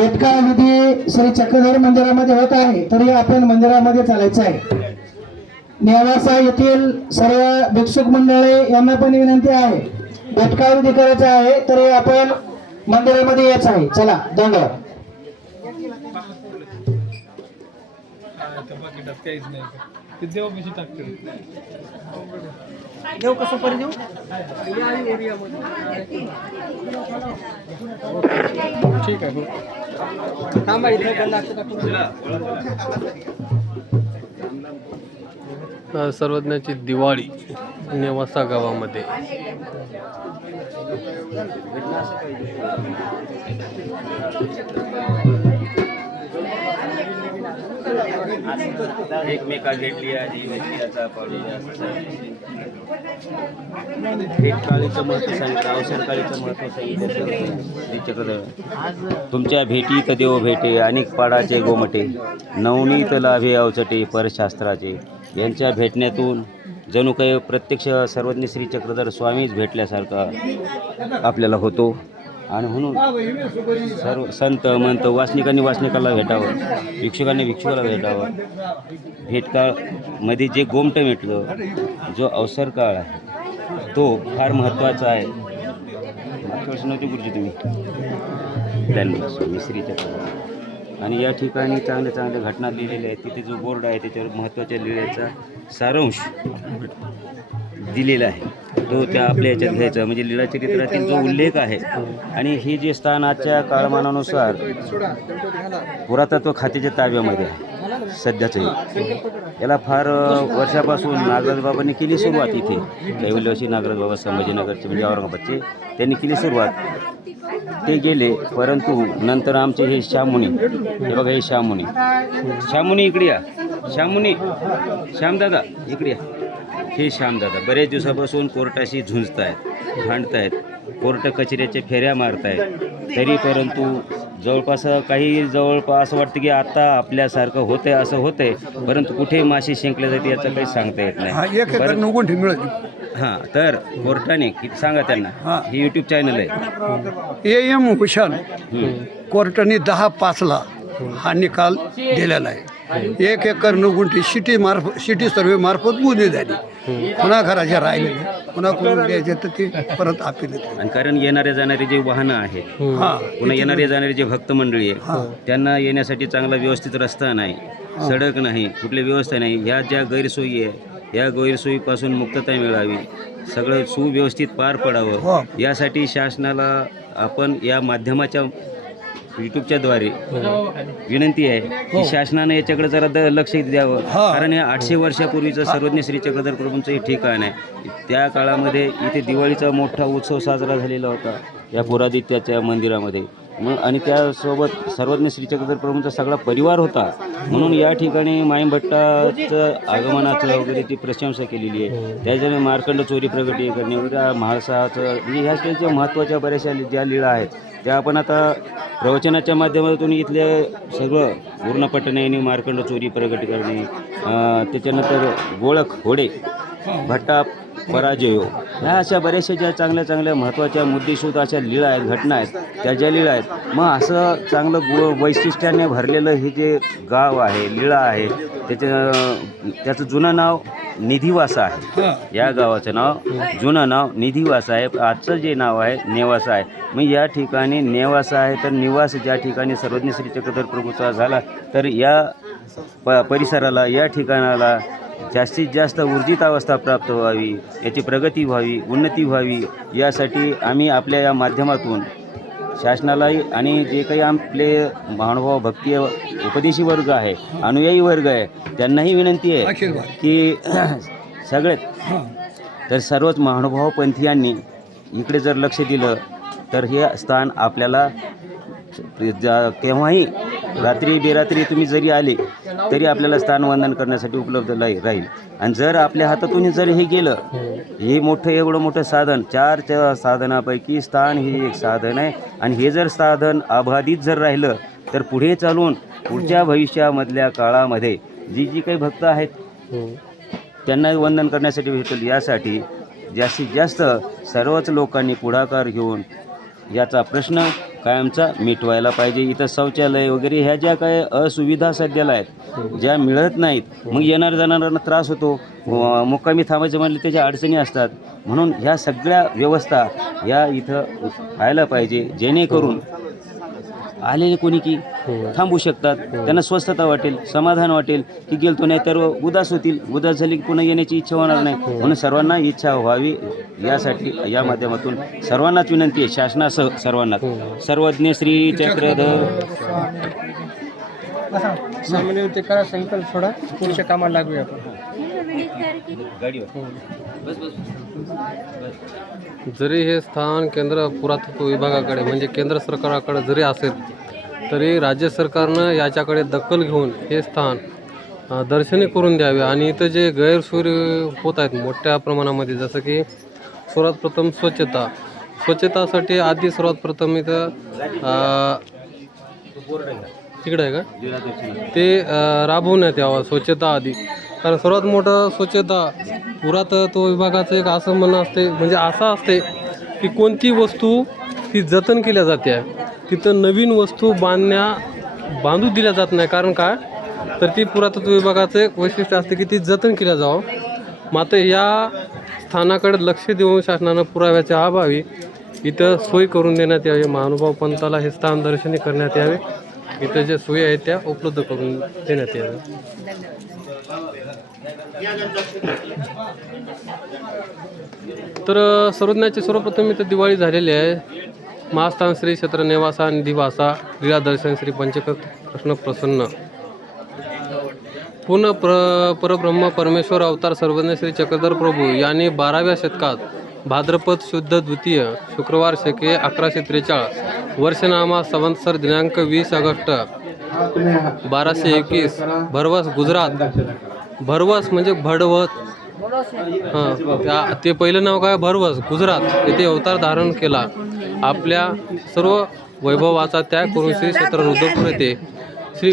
भेटका विधी श्री चक्रधर मंदिरामध्ये होत आहे, तरी आपण मंदिरामध्ये चालायचं आहे. नेवासा येथील सर्व भिक्षुक मंडळी यांना पण विनंती आहे, भेटका विधी करायचा आहे तरी आपण मंदिरामध्ये यायचं आहे. चला धन्यवाद. देव कसं परी देऊ ठीक आहे. थांबा इथे सर्वज्ञाची दिवाळी नेवासा गावामध्ये एकमेका भेटली आधी व्यक्तीचा भेटकाळीचं महत्त्व सांगितलं, अवसरकाळीचं महत्त्व सांगितलं. तुमच्या भेटी कदेव भेटे अनेक पाडाचे गोमटे, नवनीत लाभे अवचटे परशास्त्राचे. यांच्या भेटण्यातून जणू काही प्रत्यक्ष सर्वज्ञ श्री चक्रधर स्वामीच भेटल्यासारखा आपल्याला होतो. आणि म्हणून सर्व संत मंत वासनिकांनी वासनिकाला भेटावं, भिक्षुकांनी भिक्षुकाला भेटावं. भेटकाळमध्ये जे गोमटं भेटलं, जो अवसर काळ आहे तो फार महत्त्वाचा आहे. मागच्या वर्षी नव्हती गुरुजी तुम्ही त्यांना स्वामी श्री चक्रधर. आणि या ठिकाणी चांगल्या चांगल्या घटना लिहिलेल्या आहेत. तिथे जो बोर्ड आहे त्याच्यावर महत्त्वाच्या लिहिण्याचा सारांश दिलेला आहे, तो त्या आपल्या याच्यात घ्यायचा. म्हणजे लीळाचरित्रातील जो उल्लेख आहे आणि हे जे स्थान आजच्या काळमानानुसार पुरातत्व खात्याच्या ताब्यामध्ये आहे सध्याचंही. याला फार वर्षापासून नागराज बाबांनी केली सुरुवात. इथे कैवल्यवासी नागराज बाबा संभाजीनगरचे म्हणजे औरंगाबादचे, त्यांनी केली सुरुवात. ते गेले, परंतु नंतर आमचे हे श्यामुनी, हे बघा हे श्यामुनी, श्यामुनी इकडे या, श्यामुनी श्यामदादा इकडे या. हे श्यामदादा बरेच दिवसापासून कोर्टाशी झुंजत आहेत, भांडत आहेत, कोर्ट कचेऱ्याच्या फेऱ्या मारत आहेत. तरी परंतु जवळपास असं वाटतं की आता आपल्यासारखं होतंय, असं होतंय, परंतु कुठे माशी शिंकल्या जाते याचं काही सांगता येत नाही. हां, तर कोर्टाने किती सांगा त्यांना, हे यूट्यूब चॅनल आहे AM हुशार कोर्टाने 10/5ला हा निकाल दिलेला आहे. 1 एकर 9 गुंठी सिटी सर्वे मार्फत मोजणी झाली. पुन्हा घराच्या राहिलेले पुन्हा करून द्यायचे तर ते परत अपील येते. आणि कारण येणारे जाणारे जे वाहनं आहेत, पुन्हा येणारे जाणारे जे भक्त मंडळी आहे, त्यांना येण्यासाठी चांगला व्यवस्थित रस्ता नाही, सडक नाही, कुठली व्यवस्था नाही. ह्या ज्या गैरसोयी आहे या गैरसोयीपासून मुक्तता मिळावी, सगळं सुव्यवस्थित पार पडावं, यासाठी शासनाला आपण या माध्यमाच्या यूट्यूबच्या द्वारे विनंती आहे की शासनाने याच्याकडे जरा लक्ष द्यावं. कारण या 800 वर्षापूर्वीचं सर्वज्ञ श्री चक्रधर प्रभूंचं हे ठिकाण आहे. त्या काळामध्ये इथे दिवाळीचा मोठा उत्सव साजरा झालेला होता या पुरादित्याच्या मंदिरामध्ये. आणि त्यासोबत सर्वज्ञ श्री चक्रधर प्रभूंचा सगळा परिवार होता. म्हणून या ठिकाणी माईभट्टाचं आगमनाचं वगैरे ती प्रशंसा केलेली आहे. त्याच्यामुळे मार्कंड चोरी प्रगटी करणे वगैरे म्हाळसाचं म्हणजे ह्या त्यांच्या महत्त्वाच्या बऱ्याचशा ज्या लीळा आहेत त्या आपण आता प्रवचनाच्या माध्यमातून इथले सगळं पूर्णपटणे आणि मार्कंड चोरी प्रगट करणे, त्याच्यानंतर गोळख होडे भट्टा पराजयो, ह्या अशा बऱ्याचशा ज्या चांगल्या चांगल्या महत्त्वाच्या मुद्देसूद अशा लीळा आहेत, घटना आहेत, त्या ज्या लीळा आहेत. मग असं चांगलं वैशिष्ट्याने भरलेलं हे जे गाव आहे, लीळा आहे, त्याचं जुनं नाव निधिवासा आहे. या गावाचं नाव जुनं नाव निधिवासा आहे. आजचं जे नाव आहे नेवासा आहे. मग या ठिकाणी नेवासा आहे, तर निवास ज्या ठिकाणी सर्वज्ञ श्री चक्रधर प्रभूचा झाला, तर या परिसराला, या ठिकाणाला जास्तीत जास्त ऊर्जित अवस्था प्राप्त व्हावी, याची प्रगती व्हावी, उन्नती व्हावी, यासाठी आम्ही आपल्या या माध्यमातून शासनालाही आणि जे काही आपले महानुभाव भक्ती उपदेशी वर्ग आहे, अनुयायी वर्ग आहे, त्यांनाही विनंती आहे की सगळ्यात तर सर्वच महानुभाव पंथीयांनी इकडे जर लक्ष दिलं तर हे स्थान आपल्याला केव्हाही रात्री बेरात्री तुम्ही जरी आले तरी आपल्याला स्थानवंदन करण्यासाठी उपलब्ध राहील. आणि जर आपल्या हातातून जर हे गेलं, हे मोठं एवढं मोठं साधन, 4 साधनापैकी स्थान हे एक साधन आहे. आणि हे जर साधन अबाधित जर राहिलं तर पुढे चालून पुढच्या भविष्यामधल्या काळामध्ये जी काही भक्त आहेत त्यांना वंदन करण्यासाठी भेटेल. यासाठी जास्तीत जास्त सर्वच लोकांनी पुढाकार घेऊन याचा प्रश्न कायमचा मिटवायला पाहिजे. इथं शौचालय वगैरे ह्या ज्या काय असुविधा सध्याला आहेत ज्या मिळत नाहीत, मग येणार जाणाऱ्यांना त्रास होतो. मुक्कामी थांबायचं म्हणलं त्याच्या अडचणी असतात. म्हणून ह्या सगळ्या व्यवस्था या इथं व्हायला पाहिजे, जेणेकरून आलेले कोणी की थांबू शकतात, त्यांना स्वस्थता वाटेल, समाधान वाटेल की गेलतो, नाही तर उदास होतील. उदास झाली की पुन्हा येण्याची इच्छा होणार नाही. म्हणून सर्वांना इच्छा व्हावी यासाठी या माध्यमातून सर्वांनाच विनंती आहे, शासनासह सर्वांनाच. सर्वज्ञ श्री चक्रधर सामान्य ते करा, संकल्प सोडा, पुढच्या कामाला लागूया आपण. जरी हे स्थान केंद्र पुरातत्व विभागाकडे म्हणजे केंद्र सरकाराकडे जरी असेल तरी राज्य सरकारनं याच्याकडे दखल घेऊन हे स्थान दर्शनी करून द्यावे. आणि इथं जे गैरसोयी होत आहेत मोठ्या प्रमाणामध्ये, जसं की सर्वात प्रथम स्वच्छतासाठी आधी सर्वात प्रथम इथं तिकडं आहे का ते राबवण्यात यावं स्वच्छता आधी. कारण सर्वात मोठं स्वच्छता पुरातत्व विभागाचं एक असं म्हणणं असते, म्हणजे असं असते की कोणती वस्तू ही जतन केल्या जाते, तिथं नवीन वस्तू बांधू दिल्या जात नाही. कारण काय तर ती पुरातत्व विभागाचं एक वैशिष्ट्य असते की ती जतन केल्या जावं. मात्र या स्थानाकडे लक्ष देऊन शासनानं पुराव्याच्या अभावी इथं सोय करून देण्यात यावी. महानुभाव पंथाला हे स्थान दर्शनी करण्यात यावे. इथं ज्या सोयी आहेत त्या उपलब्ध करून देण्यात याव्या. तर सर्वज्ञाची सर्वप्रथम इथं दिवाळी झालेली आहे. महास्थान श्री क्षेत्र नेवासा निधिवासा लीला दर्शन श्री पंचकृष्ण प्रसन्न पूर्ण परब्रह्म परमेश्वर अवतार सर्वज्ञ श्री चक्रधर प्रभू यांनी 12व्या शतकात भाद्रपद शुद्ध द्वितीय शुक्रवार शके 1143 वर्षनामा संवत्सर दिनांक 20 ऑगस्ट 1221 भरवस गुजरात. भरवस म्हणजे भडवत, ते पहिलं नाव काय भरवस गुजरात येथे अवतार धारण केला. आपल्या सर्व वैभवाचा त्याग करून श्री क्षेत्र रुद्रपूर येथे श्री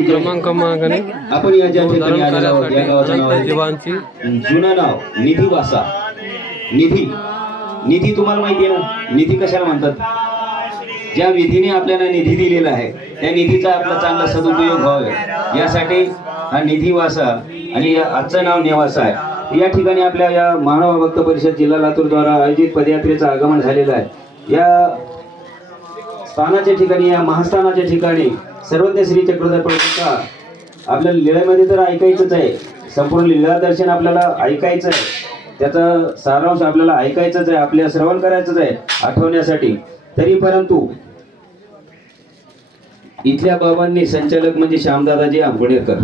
क्रमांकाने आपण या ज्या ठिकाणी आलेलो आहोत या गावाचं नाव आहे जीवांची जुनं नाव निधिवासा. निधी तुम्हाला माहिती आहे ना, निधी कशाला म्हणतात? ज्या विधीने आपल्याला निधी दिलेला आहे त्या निधीचा आपला चांगला सदुपयोग व्हावा यासाठी हा निधिवासा आणि आजचं नाव नेवासा आहे. या ठिकाणी आपल्या या मानव भक्त परिषद जिल्हा लातूर द्वारा आयोजित पदयात्रेचं आगमन झालेलं आहे. या स्थानाच्या ठिकाणी, या महास्थानाच्या ठिकाणी सर्वज्ञ श्री चक्रधर प्रभूंचा आपल्याला लीळेमध्ये तर ऐकायचंच आहे, संपूर्ण लीला दर्शन आपल्याला ऐकायचं आहे, त्याचा सारांश आपल्याला ऐकायचंच आहे, आपल्या श्रवण करायचंच आहे आठवण्यासाठी. तरी परंतु इथल्या बाबांनी संचालक म्हणजे श्यामदादाजी आंबोडेकर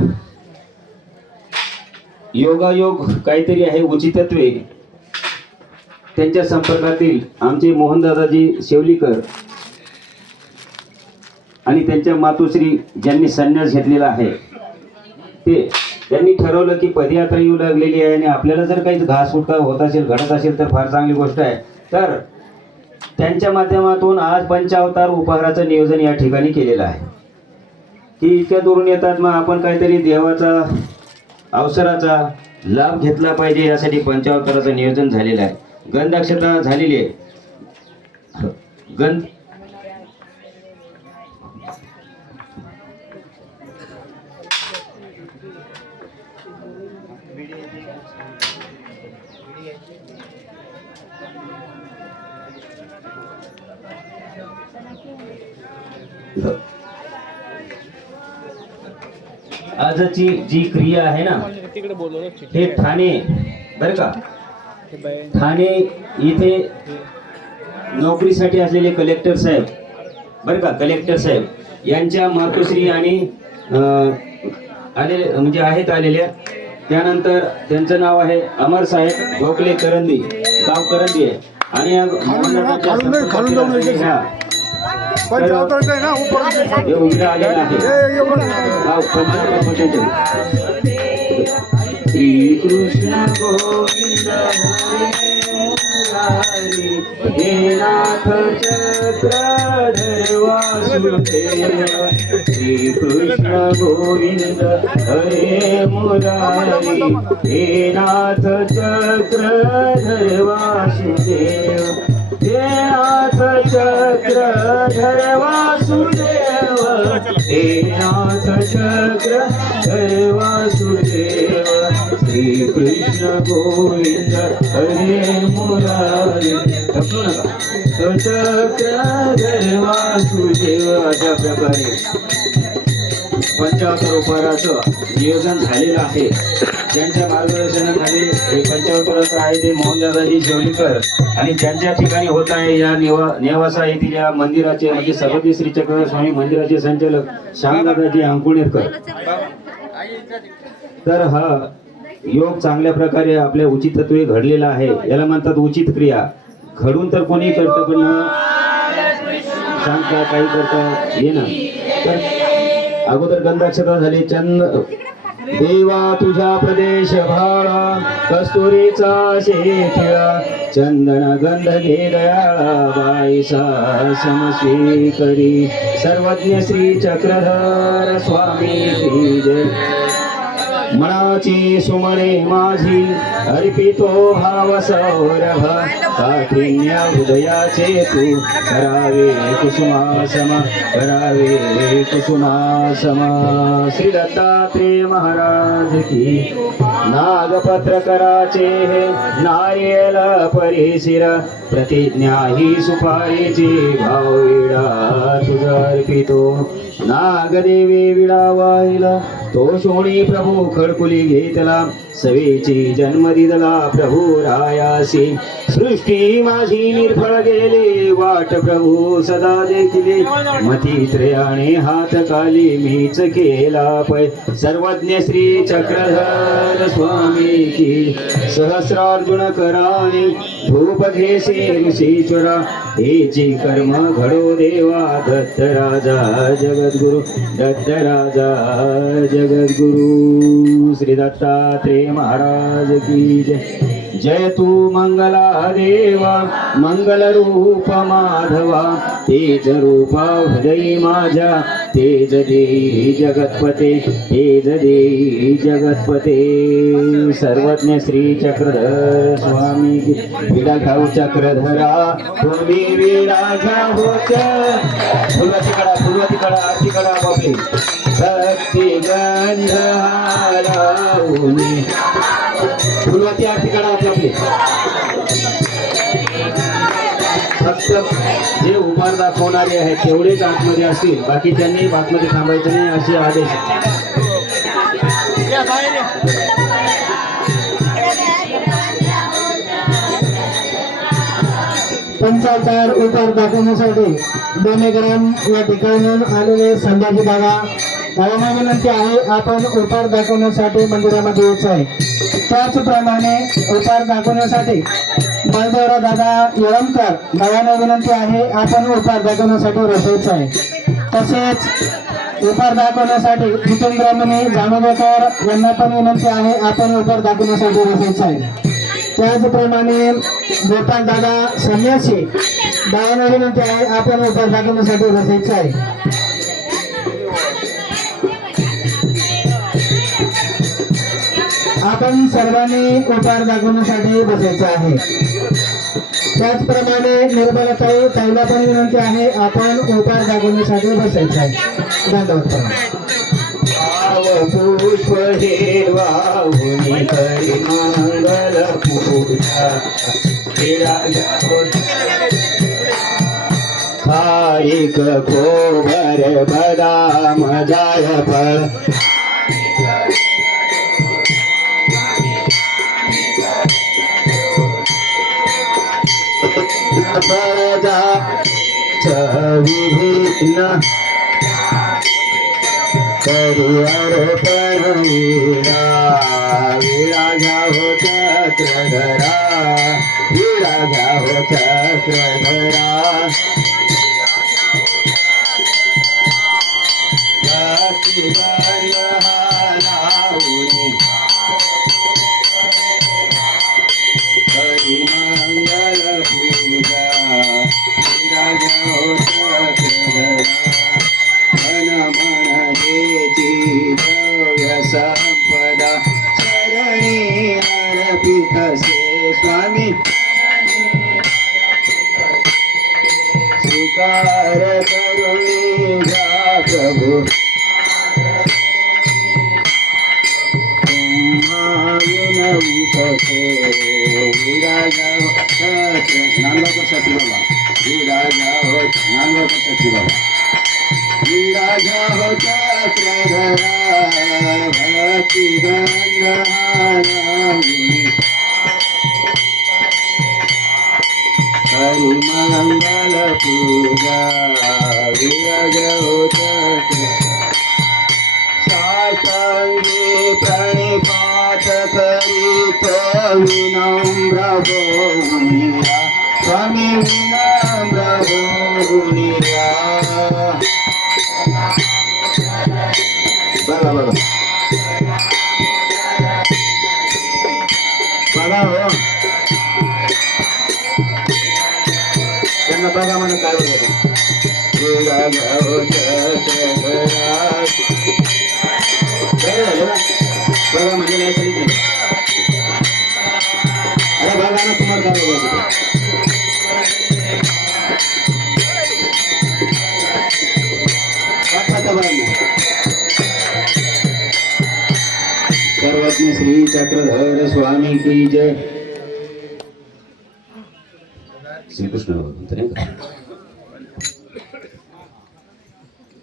योगायोग काहीतरी आहे उचितत्वे, त्यांच्या संपर्कातील आमचे मोहनदादाजी शेवलीकर आणि त्यांच्या मातोश्री ज्यांनी संन्यास घेतलेला आहे त्यांनी ठरवलं की पदयात्रा येऊ लागलेली आहे आणि आपल्याला जर काही घासफुटका होत असेल, घडत असेल तर फार चांगली गोष्ट आहे. तर त्यांच्या माध्यमातून आज पंचावतार उपहाराचं नियोजन या ठिकाणी केलेलं आहे की इतक्या दुरून येतात, मग आपण काहीतरी देवाचा अवसराचा लाभ घेतला पाहिजे यासाठी पंचावताराचं नियोजन झालेलं आहे. गंधाक्षता झालेली आहे. आजची जी क्रिया आहे ना हे ठाणे बरं का, ठाणे इथे नोकरीसाठी असलेले कलेक्टर साहेब बरं का, कलेक्टर साहेब यांच्या मातोश्री आणि आलेले म्हणजे आहेत आलेल्या. त्यानंतर त्यांचं नाव आहे अमर साहेब गोखले करंदी, गाव करंदी आहे. आणि हे उघडं आलेलं आहे. श्री कृष्ण गोविंद हे नाथ चक्रधर वासुदेव. श्री कृष्ण गोविंद हरे मुरारी हे नाथ चक्रधर वासुदेव. हे नाथ चक्रधर वासुदेव, हे नाथ चक्रधर वासुदेव, श्री कृष्ण गोविंद हरे मुरारी. थकू नका. चक्रधर वासुदेव. अशा प्रकारे 75 उपहाराचं नियोजन झालेलं आहे. ज्यांच्या मार्गदर्शनाखाली हे 75 आहे ते मोहनदादाजी शेवलीकर आणि ज्यांच्या ठिकाणी होत आहे या नेवासा येथील या मंदिराचे म्हणजे सरस्वती श्री चक्रधर स्वामी मंदिराचे संचालक श्यामदादाजी अंकुणेकर. तर हा योग चांगल्या प्रकारे आपल्या उचित तत्वे घडलेला आहे. याला म्हणतात उचित क्रिया. घडून तर कोणी करतं पण सांगता काही करता ये ना. तर अगोदर गंधाक्षता झाली. चंद देवा तुझा प्रदेश भाळा, कस्तुरीचा शेठिळा, चंदन गंध घे दयाळा, बाईसा समस्वी करी, सर्वज्ञ श्री चक्रधर स्वामी की जय. मनाची सुमणे माझी अर्पितो भाव सौरभ, काठिण्य हृदयाचे तू करावे कुसुमासम, करावे कुसुमासम. श्री दत्तात्रेय महाराज की. नागपत्र कराचे हे नारियल परिशिर, प्रतिज्ञा ही सुपारीची भावविडा तुझा अर्पितो. नागदेवी विडा वाहिला तो शोणी प्रभू खडकुली घेतला, सवेची जन्म दिदला प्रभू रायासी. सृष्टी माझी निर्फळ गेली वाट प्रभू सदा देखिले, मती त्रयाने हात काली मीच केला पै. सर्वज्ञ श्री चक्रधर स्वामी की. सहस्रार्जुन कराने धूप घेसे ऋषीश्वरा, हेची कर्म घडो देवा दत्त राजा जगद्गुरु, दत्त राजा जगद्गुरु. श्री दत्तात्रेय महाराज की जय. जय तू मंगला देवा, मंगल रूप माधवा, तेज रूपा हृदयी माझ्या, तेज देई जगतपते, तेज देई जगतपते. सर्वज्ञ श्री चक्रधर स्वामी की. विडा घाऊ चक्रधरा तुम्ही विडा घाऊच. फुलवती कडा, फुलवती कडा, आरती कडा बापले. भक्ती गंध हाराऊनी. फुलवती आरती कडा आपली. फक्त जे उभार दाखवणारे आहेत तेवढेच आतमध्ये असतील, बाकीच्यांनी आतमध्ये थांबायचं नाही असे आदेश. पंचावतार उतार दाखवण्यासाठी दोनेग्राम या ठिकाणून आलेले संध्याजी बाबा. त्यांना विनंती आहे आपण उतार दाखवण्यासाठी मंदिरामध्ये यायचं आहे. त्याचप्रमाणे उतार दाखवण्यासाठी बळदेवराव दादा येळमकर दादांना विनंती आहे आपण उतार दाखवण्यासाठी रसायचं आहे. तसेच उतार दाखवण्यासाठी जितेंद्रमणी जाणवेकर यांना पण विनंती आहे आपण उतार दाखवण्यासाठी रसायचं आहे. त्याचप्रमाणे गोपाळ दादा संन्यासी दादांना विनंती आहे आपण उतार दाखवण्यासाठी रसायचं आहे. आपण सर्वांनी उतार दाखवण्यासाठी बसायचं आहे. त्याचप्रमाणे निर्मलाताई ताईला पण विनंती आहे आपण उतार दाखवण्यासाठी बसायचं आहे. धन्यवाद. पुष्प हिरवाहुनी करी मंगल पूजा, खारीक खोबर बदाम जायफळ, प्रजा विभिन्न करी अर्पण वीरा, वीरा घ्यावो चक्रधरा, वीरा घ्यावो चक्रधरा. भक्ती गंध हाराऊनी करी मंगल पूजा, वीरा घ्यावो चक्रधरा. द्रव्य संपदा चरणी अर्पित से स्वामी, राजा हो नांदगावकर साठी बाबा श्री राजा हो नांदगावकर साठी बाबा श्री राजा हो चक्रधरा भक्ती गंधहारी हरि मंगल पूजा विराज हो साष्टांगे प्रणिपात करीत विनम्र होऊनिया स्वामी विनम्र होऊनिया बघा बघा बघा हो त्यांना बघा म्हणून काय बघा बघा म्हणजे नाही तरी नाही अरे बघा ना तुम्हाला काय बघा सर्वज्ञ श्री चक्रधर स्वामी की जय श्रीकृष्ण भगवंत नाही का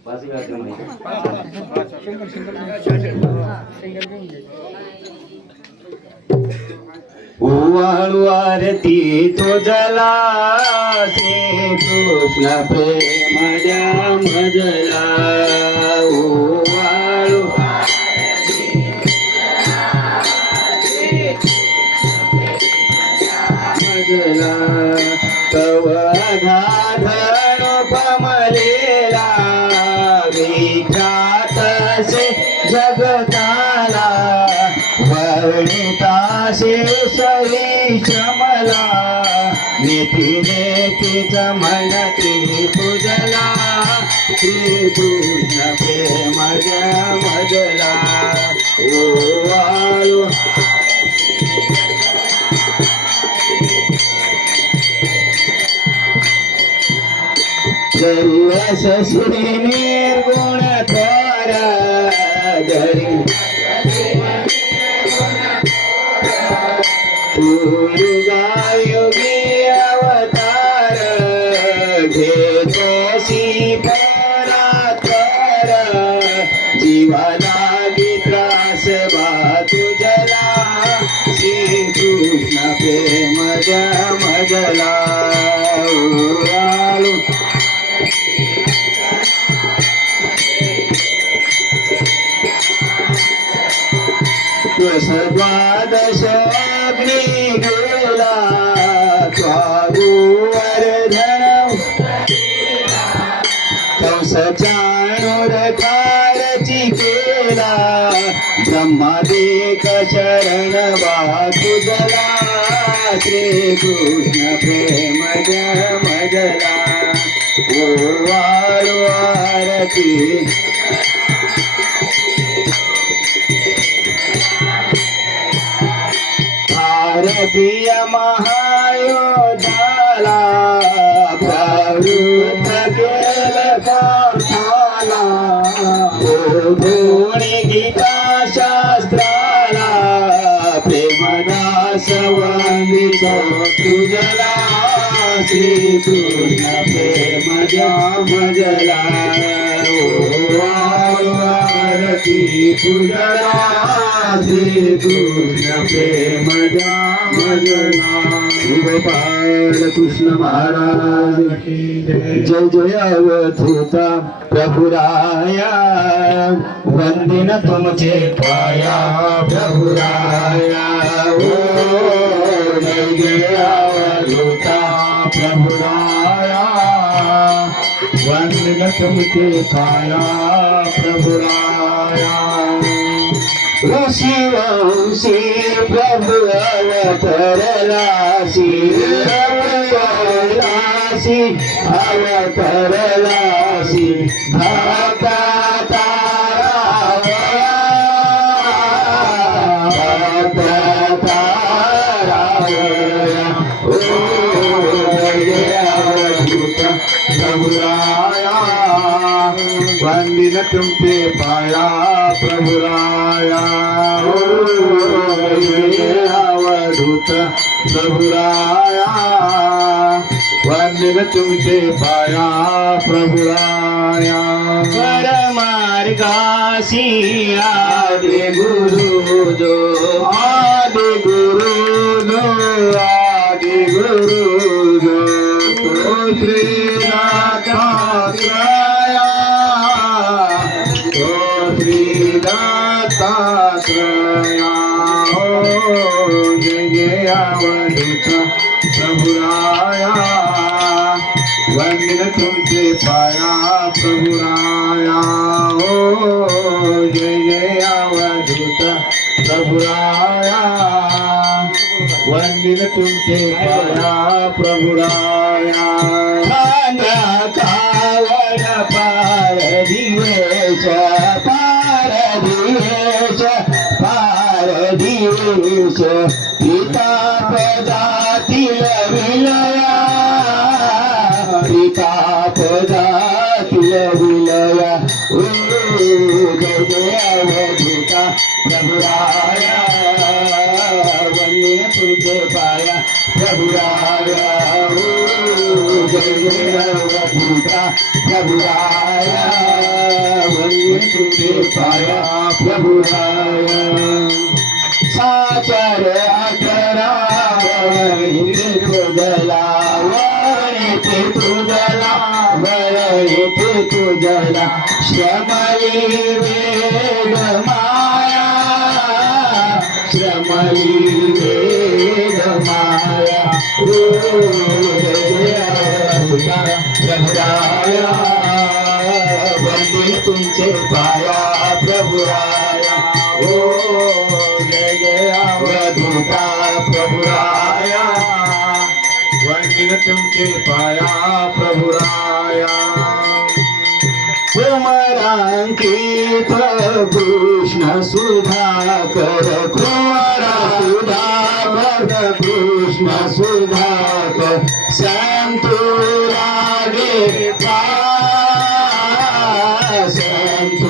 बाजी गाते माहिती ओवाळू आरती तुझला श्री कृष्ण प्रेम द्या मजला ओवाळू मजला कवधाधनु पमलेला विख्यातसे जगताला वर्णिताशे श्रमला नीती नेतीच म्हणती तुझला श्रीकृष्ण प्रेम मजला ओवाळू श्री निर्गुण थोर धरी युगी अवतार घेतोसी परात्पर जीवाला त्रास बा तुझला श्रीकृष्ण प्रेम मजला ओवाळू द्वादश अग्नि गेला स्वागुवर्धन कंस चाणूरकारची केला ब्रह्मादेक शरण बा तुझला श्रीकृष्ण प्रेम मजला ओवाळू आरती भारतीय महायोद्धाला प्रवृत्त केलं पावसाला धोणी गीता शास्त्राला प्रेमदास वंदितो तुझला श्रीकृष्ण प्रेम मजला आरती तुझला श्रीकृष्ण प्रेम मजला गोपाल कृष्ण महाराज की जय जय अवधूता प्रभुराया वंदिन तुमचे पाया प्रभुराया ओ जय जय अवधूता प्रभुराया वंदिन तुमचे पाया प्रभुराया ऋषि वंशी प्रभु अवतरलासी अवतरलासी अवतरलासी भक्ता प्रभुराया वंदिन तुमचे पाया प्रभुराया अवधूत प्रभुराया वंदिन तुमचे पाया प्रभुराया परमार्गासी आदि गुरु जो आदि गुरु जो आदि गुरु जो तो श्रीनाथात्रया तो श्रीनाथात्रया जय जय अवधूत प्रभुराया वंदन तुमचे पाया प्रभुराया जय जय अवधूत प्रभुराया वंदन तुमचे पाया प्रभुराया खांद्या कावड पार दिवेश पार दिवेश पार दिवेश पिता पदातील विलया पिता पदातील विलया जय जय अवधूता प्रभुराया वंदन तुझे पाया प्रभुराया जय जय अवधूता प्रभुराया वंदन तुझे पाया प्रभुराया साचार अठरा वरणी तुझला वरणी तुझला वरणी तुझला श्रमली वेद माया श्रमली वेद माया प्रभुराया वंदन तुमचे पाया प्रभुराया ओ जय जय अवधूता प्रभुराया वंदन तुमचे पाया प्रभुराया कुमरांकित कृष्ण सुधाकर कुमारा सुधाकर कृष्ण सुधाकर संतुरागे पाया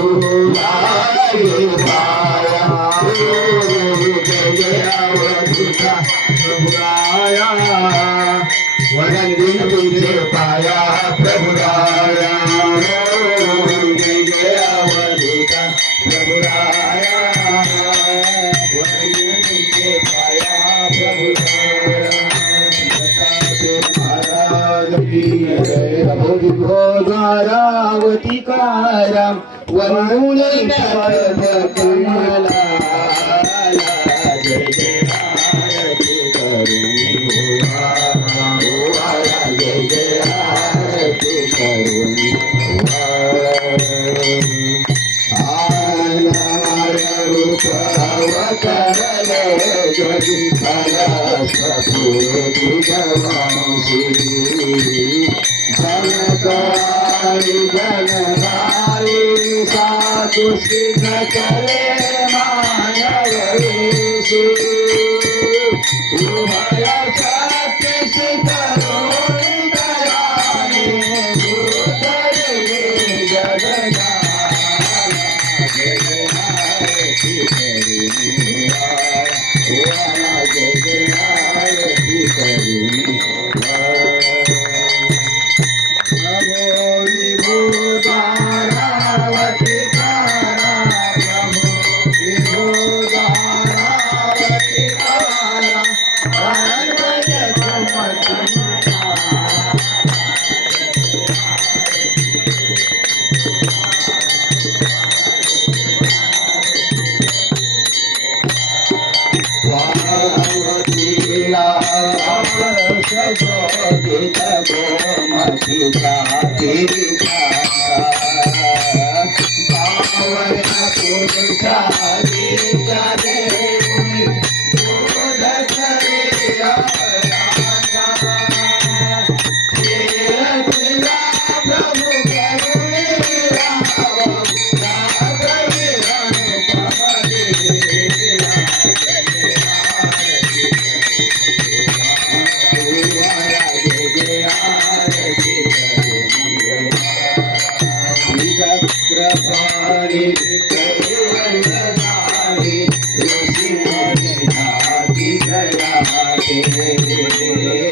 संतुरागे पाया जय जय अवधूता प्रभुराया वंदन तुमचे पाया प्रभुराया जय जय अवधूता प्रभुराया वंदन तुमचे पाया प्रभुराया महाराज की जय प्रभु भोगारावती काराम वंदे कमला जय जय आरती करुणी जय जय आरती करुणी रूप अवतरले जगी फलस्वरूपी जवांसी जनकारी जनकारी साधु सिद्ध करे मानवरीसी उभय शक्ति सिद्ध रोहि दयाने भूतले जगदा जय जय आरती करुणी जय जय आरती करुणी प्रभो विभूधारावती तारा प्रभो विभूधारावती तारा भगवत चक्रपाणी कैवल्यधारी ऋषी मुनी नाती दयाते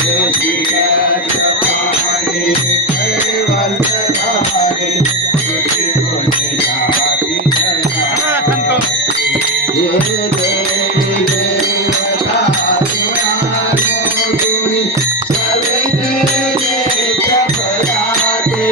ऋषी चक्रपाणी कैवल्यधारी ऋषी मुनी नाती दयाते हे देवी देवता गुणागुणी सर्वे देवते भयाते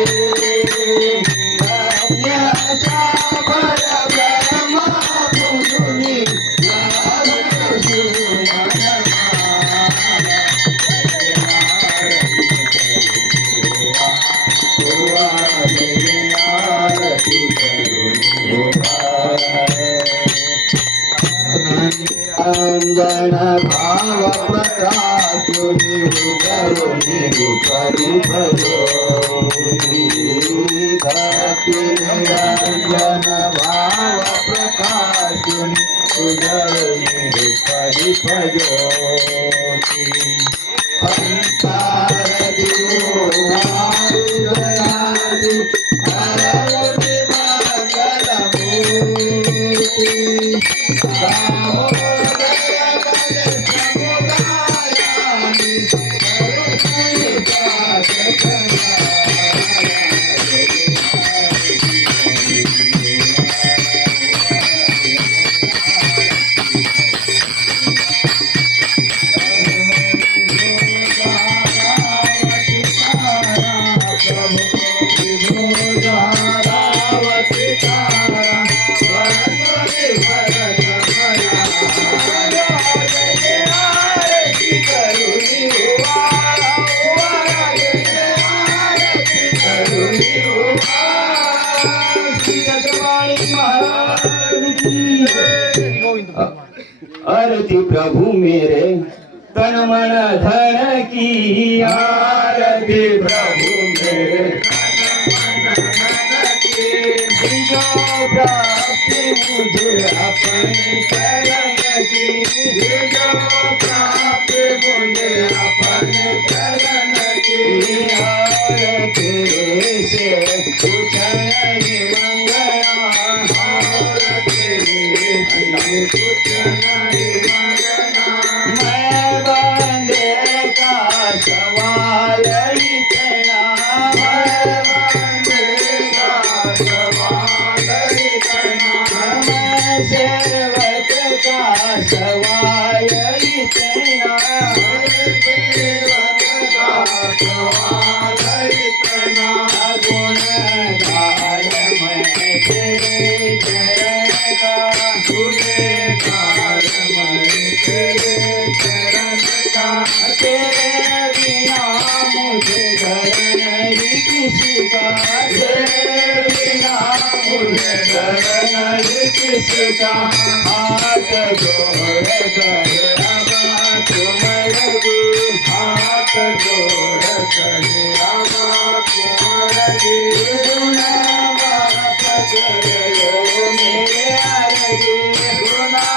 अंजन भाव प्रकाशुनि उदरुनि रूपरि भजोनि धरति निरंजन भाव प्रकाशुनि उदरुनि रूपरि भजोनि अंकार दिवारि हरवति मंगलमूर्ति आरती प्रभु मेरे तन मन धन की आरती प्रभु मेरे जो प्राप्ति मुझे अपने चरण की जो प्राप्ति मुझे अपने चरण की आरती से कुछ नहीं मंगला आरती कुछ नहीं मंगना मैं बंदे का सवाल इतना मैं बंदे का सवाल इतना मैं सेवक का सवाल इतना सेवक का सवाल इतना गुणगान मैं तेरे चरण का गुणगान मैं तेरे चरण का तेरे बिना मुझे घर नहीं किसी का तेरे बिना मुझे घर नहीं किसी का हाथ जोड़ कर अब तुम लगी हाथ जोड़ कर अब तुम लगी गुना माफ कर लो मेरे अरगी गुना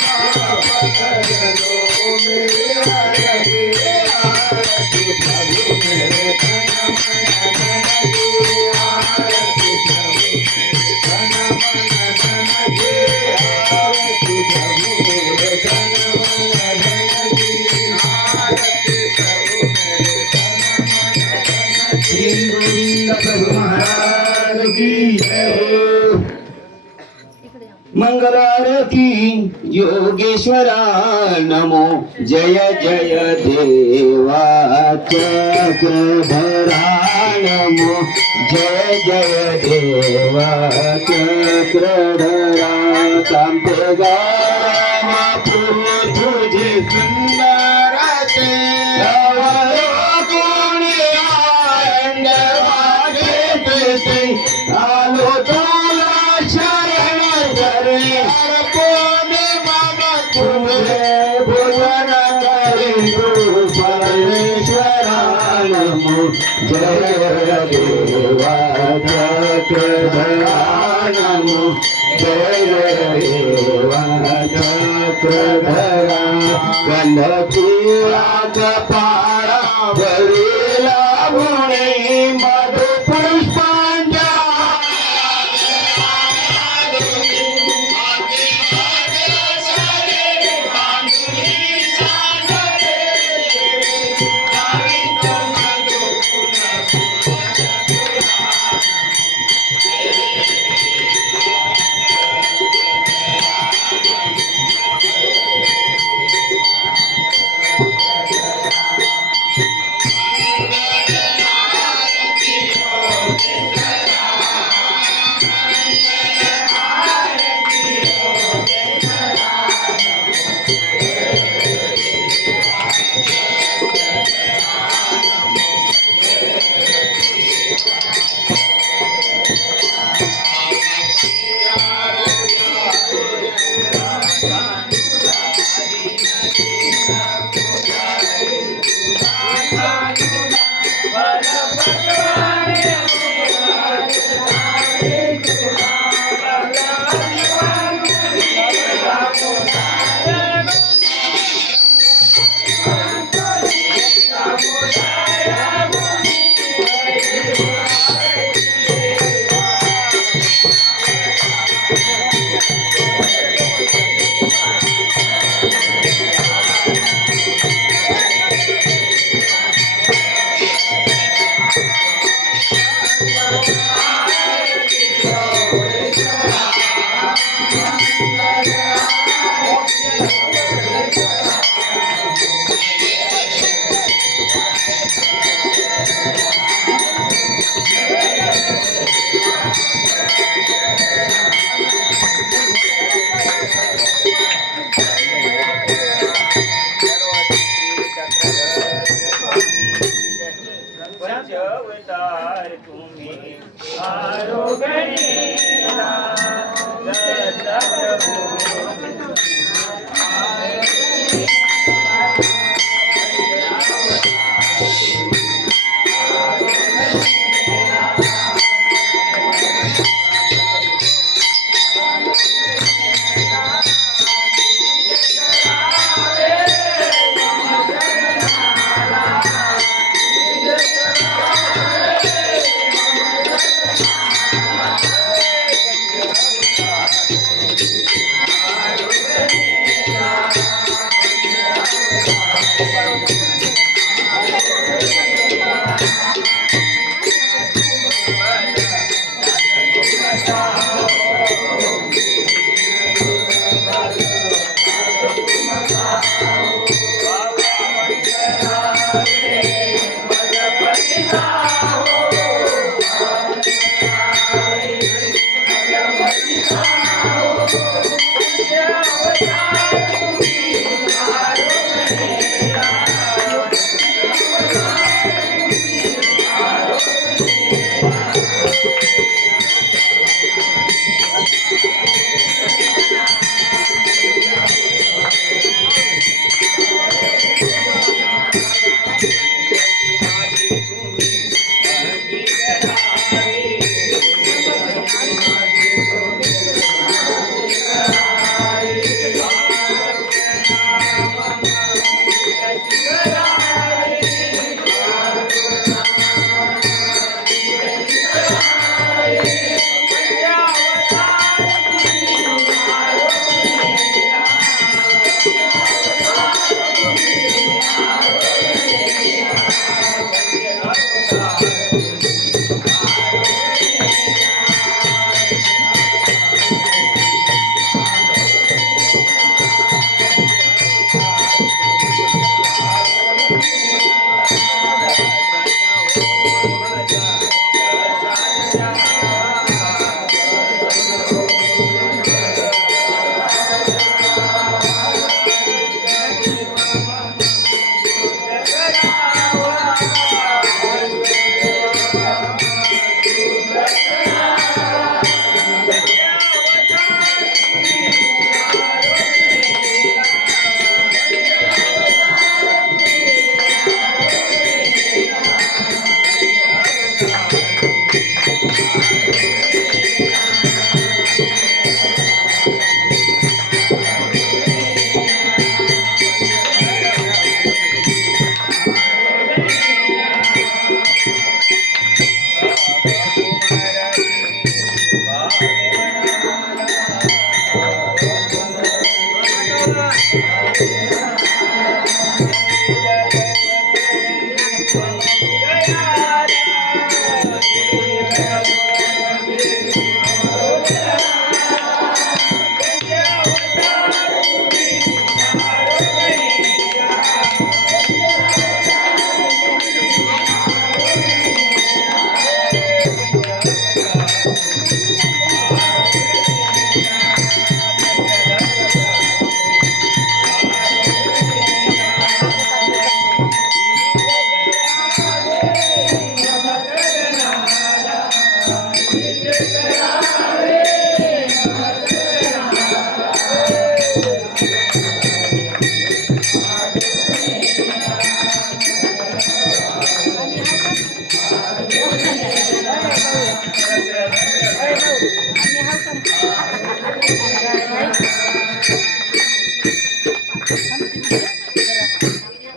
माफ कर लो मेरे अरगी आरती प्रभु मेरे तन मन धन की आरती प्रभु मेरे तन मन धन की आरती प्रभु मेरे तन मन धन की आरती प्रभु मेरे तन मन धन की श्री गोविंद प्रभु महाराज की जय हो मंगलारती योगेश्वरा नमो जय जय देवा चक्रधरा नमो जय जय देवा चक्रधरा कांते गावा तुझे सुंदर ते कोणी अंडवागे आलो तुला शरण करे कोणी मामा तुझे भुवन करे तू परमेश्वरा नमो जय देवा चक्रधरा नमो जय देवा चक्रधरा गंधकीला कपाळा वरीला गुणे मधु पुष्पांच्या पंचवतार तुम्ही आरोगणीला दत्त प्रभू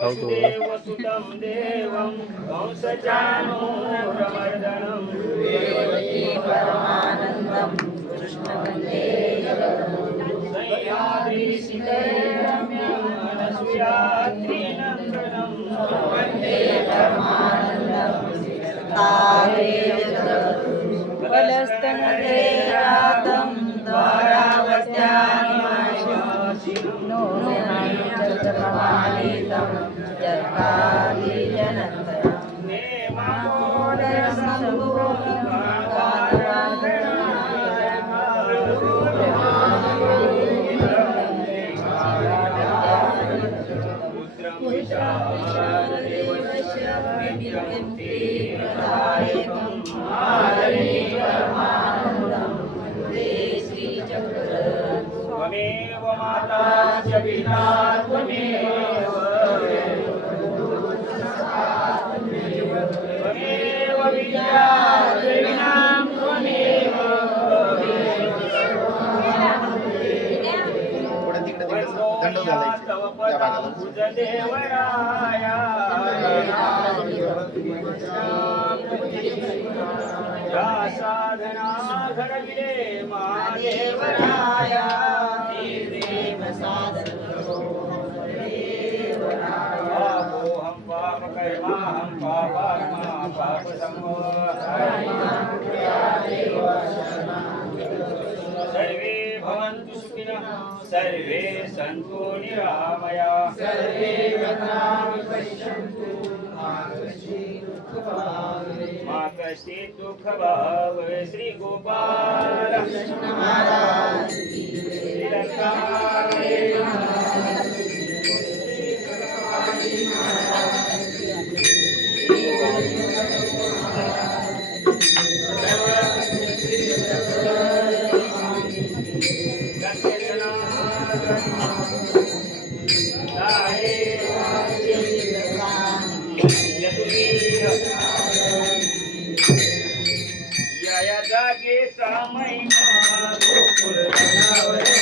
वसुतं देवं कंसचाणूरमर्दनं देवकी परमानन्दं कृष्णवन्दे सह्याद्रिशिखररम्यं मनस्विरात्रिनन्दनं वन्दे परमानन्दं तारे जगद्गुरुं वलस्तनदेयातं द्वारावत्यानिमाशो चतुर्पालितं जत्कालीजनन्तरं त्वमेव माता च पिता त्वमेव विद्या द्रविणां त्वमेव तव पदाम्बुजदेवराया या साधना घडविले महादेवराया पापोऽहं पापकर्माहं पापात्मा सर्वे भवन्तु सुखिनः सर्वे सन्तु निरामया सर्वे मा कश्चित् दुःखभाग् श्री गोपाल या जागेचा महिमा गोकुळ वनावरे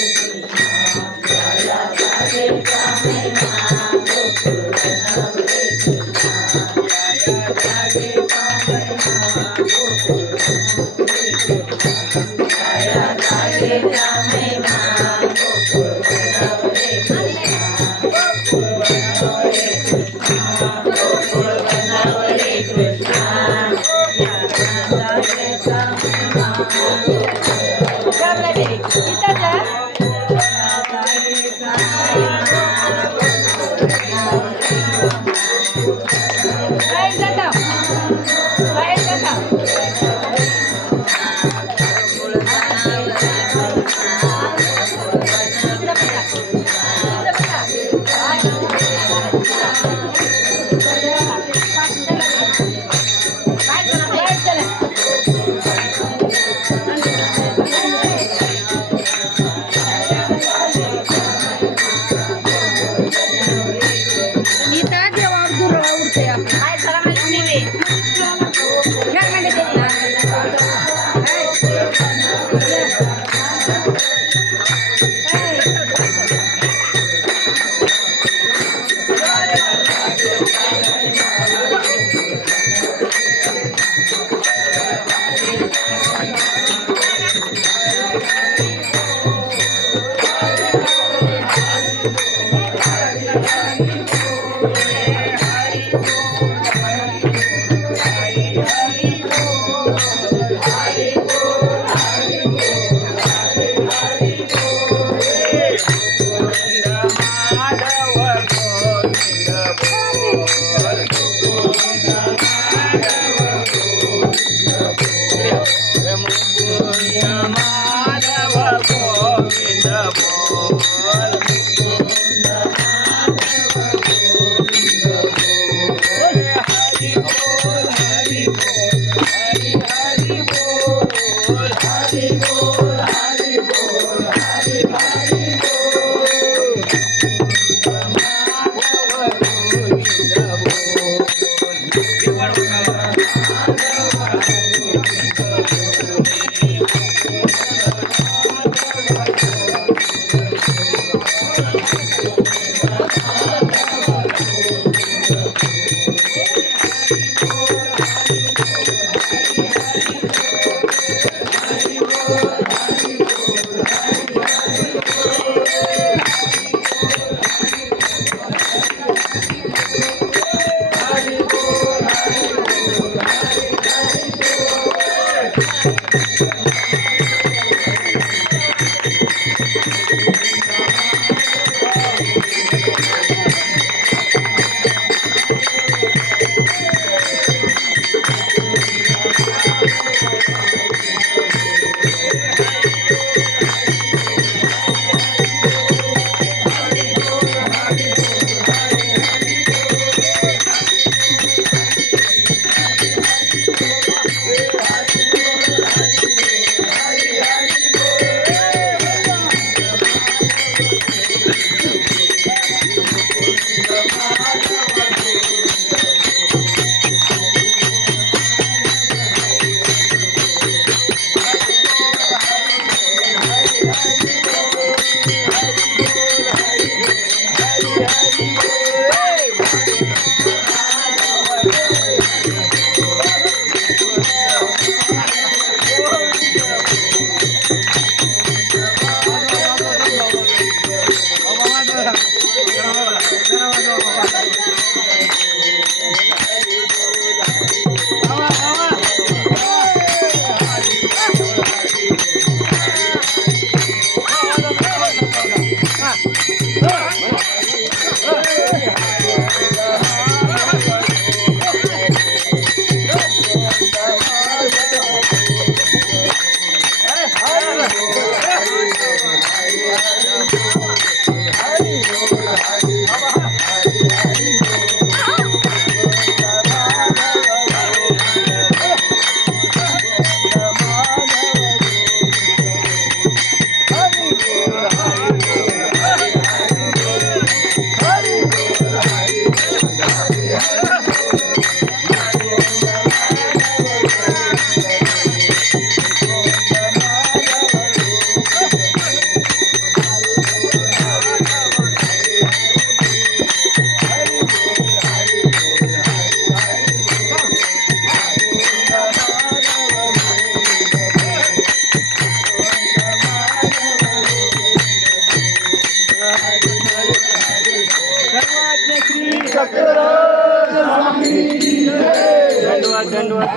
धन्यवाद.